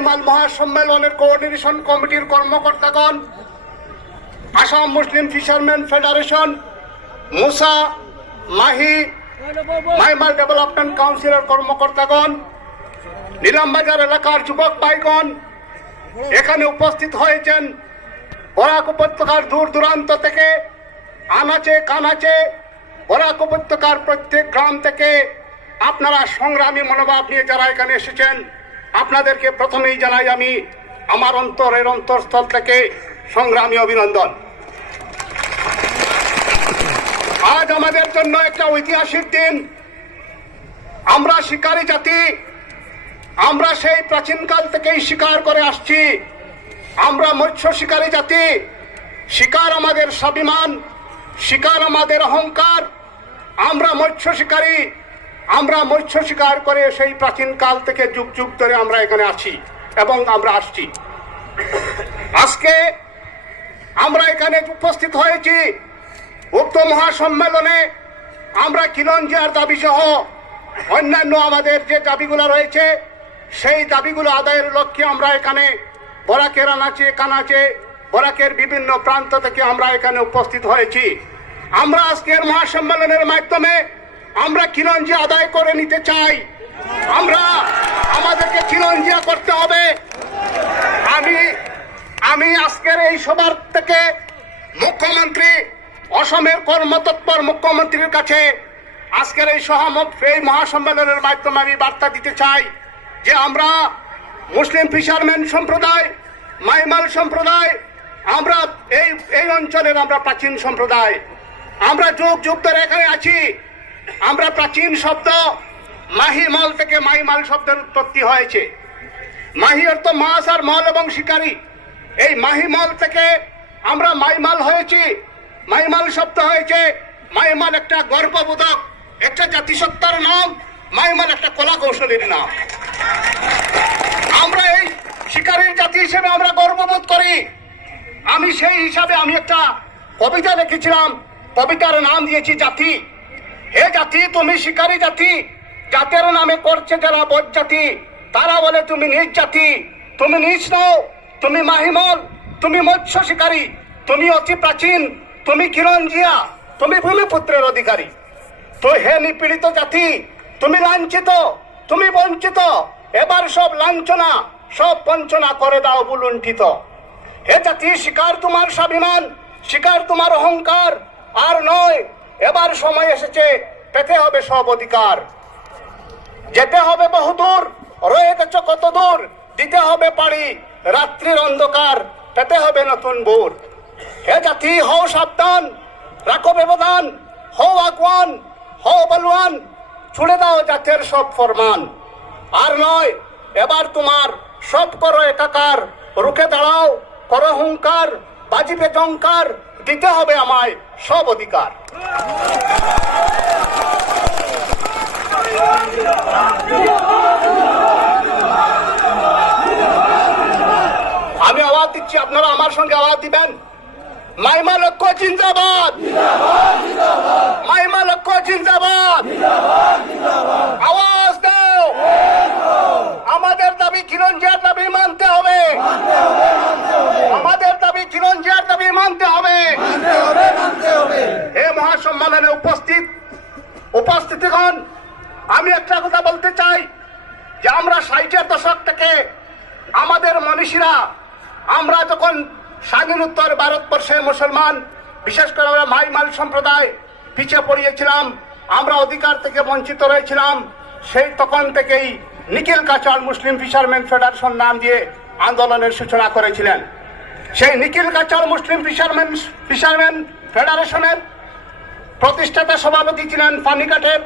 মাইমাল মহাসম্মেলনের কোঅর্ডিনেশন কমিটির কর্মকর্তাগণ, Assam Muslim fisherman federation, Musa, Mahi Maimal development কাউন্সিলের কর্মকর্তাগণ নিলামবাজার এলাকার যুবক ভাইগণ, এখানে উপস্থিত হয়েছেন বরাক উপত্যকার দূর দূরান্ত থেকে, আনাচে কানাচে, বরাক উপত্যকার প্রত্যেক গ্রাম থেকে আপনারা সংগ্রামী মনোভাব নিয়ে যারা এখানে এসেছেন আপনাদেরকে প্রথমেই জানাই আমি আমার অন্তরের অন্তরস্থল থেকে সংগ্রামী অভিনন্দন। আজ আমাদের জন্য একটা ঐতিহাসিক দিন। আমরা শিকারী জাতি, আমরা সেই প্রাচীনকাল থেকেই শিকার করে আসছি। আমরা মৎস্য শিকারী জাতি, শিকার আমাদের স্বাভিমান, শিকার আমাদের অহংকার। আমরা মৎস্য শিকারী আমরা মৎস্য শিকার করে সেই প্রাচীন কাল থেকে যুগ যুগ ধরে আমরা এখানে আছি এবং আমরা আসছি। আজকে আমরা এখানে উপস্থিত হয়েছি। উক্ত মহাসম্মেলনে আমরা কিলঞ্জিয়ার দাবি সহ অন্যান্য আমাদের যে দাবিগুলো রয়েছে, সেই দাবিগুলো আদায়ের লক্ষ্যে আমরা এখানে বরাকের আনাচে, কানাচে, বরাকের বিভিন্ন প্রান্ত থেকে আমরা এখানে উপস্থিত হয়েছি। আমরা আজকের মহাসম্মেলনের মাধ্যমে আমরা কিলঞ্জি আদায় করে নিতে চাই। আমরা আমাদেরকে কিলঞ্জিয়া করতে হবে। আমি আমি আজকের এই সবার থেকে মুখ্যমন্ত্রী, অসমের কর্মতৎপর মুখ্যমন্ত্রীর কাছে আজকের এই সহমত এই মহাসম্মেলনের মাধ্যমে আমি বার্তা দিতে চাই যে আমরা মুসলিম ফিশারম্যান সম্প্রদায়, মাইমাল সম্প্রদায়, আমরা এই এই অঞ্চলের আমরা প্রাচীন সম্প্রদায়। আমরা যুগ যুগ ধরে এখানে আছি। আমরা প্রাচীন শব্দ মাহিমল থেকে মাইমাল শব্দের উৎপত্তি হয়েছে। মাহি অর্থ মাছ আর মল এবং শিকারী। এই মাহিমল থেকে আমরা মাইমাল হয়েছি। মাইমাল শব্দ হয়েছে মাইমাল একটা গর্ববোধক একটা জাতিসত্তার নাম মাইমাল একটা কলা কৌশলীর নাম। আমরা এই শিকারীর জাতি হিসেবে আমরা গর্ববোধ করি। আমি সেই হিসাবে আমি একটা কবিতা লিখেছিলাম, কবিতার নাম দিয়েছি জাতি। হে জাতি তুমি শিকারী জাতি জাতের নামে করছে যারা জাতি, তারা বলে তুমি নিজ জাতি, তুমি নিজ নও, তুমি মাহিমল, তুমি মৎস্য শিকারী, তুমি অতি প্রাচীন, তুমি কিরঞ্জিয়া তুমি ভূমিপুত্রের অধিকারী। তো হে নিপীড়িত জাতি, তুমি লাঞ্ছিত, তুমি বঞ্চিত, এবার সব লাঞ্ছনা, সব বঞ্চনা করে দাও বুলুণ্ঠিত। হে জাতি, শিকার তোমার স্বাভিমান, শিকার তোমার অহংকার, আর নয় এবার সময় এসেছে, পেতে হবে সব অধিকার। যেতে হবে বহুদূর রয়ে গেছ কত দূর, দিতে হবে পাড়ি, রাত্রির অন্ধকার, পেতে হবে নতুন বোর। হে জাতি, হও সাবধান, রাখো ব্যবধান, হও আগুয়ান, হও বলওয়ান ছুড়ে দাও জাতের সব ফরমান। আর নয়, এবার তোমার সব করো একাকার, রুখে দাঁড়াও, করো হুঙ্কার, বাজিবে জঙ্কার দিতে হবে আমায় সব অধিকার। আমি আওয়াজ দিচ্ছি, আপনারা আমার সঙ্গে আওয়াজ দিবেন। মাইমা লক্ষ্য, জিন্দাবাদ মাইমা লক্ষ্য জিন্দাবাদ আওয়াজ দাও আমাদের দাবি কিরঞ্জিয়ার দাবি মানতে হবে আমাদের দাবি কিরঞ্জিয়ার দাবি মানতে হবে হে মহাসম্মেলনে উপস্থিত উপস্থিতিগণ আমি একটা কথা বলতে চাই যে আমরা ষাটের দশক থেকে আমাদের মনীষীরা, আমরা যখন স্বাধীনোত্তর ভারতবর্ষের মুসলমান, বিশেষ করে আমরা মাইমাল সম্প্রদায় পিছিয়ে পড়িয়েছিলাম, আমরা অধিকার থেকে বঞ্চিত রয়েছিলাম, সেই তখন থেকেই নিখিল কাচাল মুসলিম ফিশারম্যান ফেডারেশন নাম দিয়ে আন্দোলনের সূচনা করেছিলেন। সেই নিখিল কাচাল মুসলিম ফিশারম্যান ফিশারম্যান ফেডারেশনের প্রতিষ্ঠাতা সভাপতি ছিলেন পানিকাটের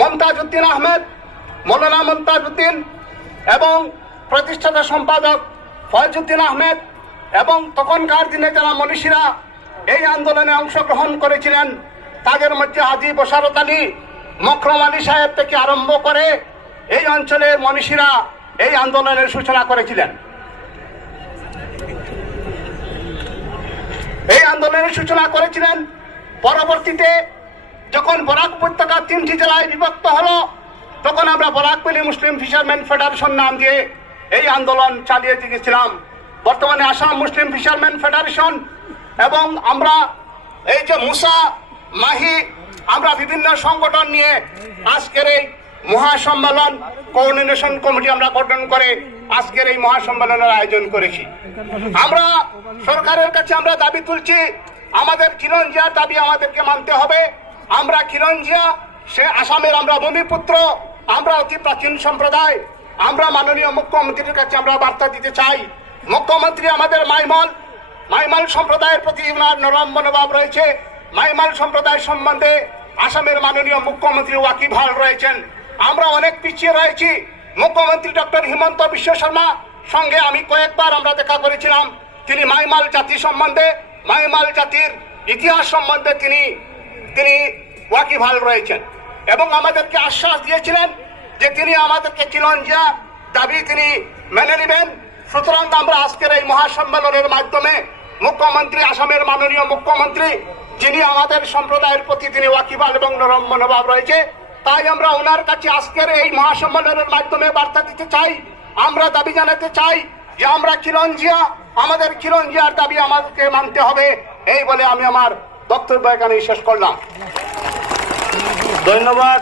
মমতাজ উদ্দিন আহমেদ, মৌলানা মমতাজ উদ্দিন এবং প্রতিষ্ঠাতা সম্পাদক ফয়জুদ্দিন আহমেদ এবং তখনকার দিনে যারা মনীষীরা এই আন্দোলনে অংশগ্রহণ করেছিলেন, তাদের মধ্যে হাজি বসারত আলী মকরম আলী সাহেব থেকে আরম্ভ করে এই অঞ্চলের মনীষীরা এই আন্দোলনের সূচনা করেছিলেন। এই আন্দোলনের সূচনা করেছিলেন পরবর্তীতে যখন বরাক উপত্যকা তিনটি জেলায় বিভক্ত হলো, তখন আমরা বরাকবেলি মুসলিম ফিশারম্যান ফেডারেশন নাম দিয়ে এই আন্দোলন চালিয়ে গেছিলাম বর্তমানে আসাম মুসলিম ফিশারম্যান ফেডারেশন এবং আমরা এই যে মুসা মাহি, আমরা বিভিন্ন সংগঠন নিয়ে আজকের এই মহাসম্মেলন কোঅর্ডিনেশন কমিটি আমরা গঠন করে আজকের এই মহাসম্মেলনের আয়োজন করেছি। আমরা সরকারের কাছে আমরা দাবি তুলছি, আমাদের খিলঞ্জিয়ার দাবি আমাদেরকে মানতে হবে। আমরা খিলঞ্জিয়া, সে আসামের আমরা ভূমিপুত্র আমরা অতি প্রাচীন সম্প্রদায়। আমরা মাননীয় মুখ্যমন্ত্রীর কাছে আমরা বার্তা দিতে চাই। মুখ্যমন্ত্রী আমাদের মাইমল, মাইমাল সম্প্রদায়ের প্রতি ওনার নরম মনোভাব রয়েছে। মাইমাল সম্প্রদায় সম্বন্ধে আসামের মাননীয় মুখ্যমন্ত্রী ওয়াকিবহাল রয়েছেন। আমরা অনেক পিছিয়ে রয়েছি। মুখ্যমন্ত্রী ডক্টর হিমন্ত বিশ্ব শর্মা, সঙ্গে আমি কয়েকবার আমরা দেখা করেছিলাম। তিনি মাইমাল জাতি সম্বন্ধে, মাইমাল জাতির ইতিহাস সম্বন্ধে তিনি তিনি ওয়াকিবহাল রয়েছেন। এবং আমাদেরকে আশ্বাস দিয়েছিলেন যে তিনি আমাদেরকে চিলঞ্জিয়া দাবি তিনি মেনে নেবেন। সুতরাং আমরা আজকের এই মহাসম্মেলনের মাধ্যমে মুখ্যমন্ত্রী, আসামের মাননীয় মুখ্যমন্ত্রী, যিনি আমাদের সম্প্রদায়ের প্রতি তিনি ওয়াকিবাল এবং নরম মনোভাব রয়েছে তাই আমরা ওনার কাছে আজকের এই মহাসম্মেলনের মাধ্যমে বার্তা দিতে চাই। আমরা দাবি জানাতে চাই যে আমরা খিলঞ্জিয়া, আমাদের খিলঞ্জিয়ার দাবি আমাদেরকে মানতে হবে। এই বলে আমি আমার বক্তব্য এখানে শেষ করলাম। ধন্যবাদ।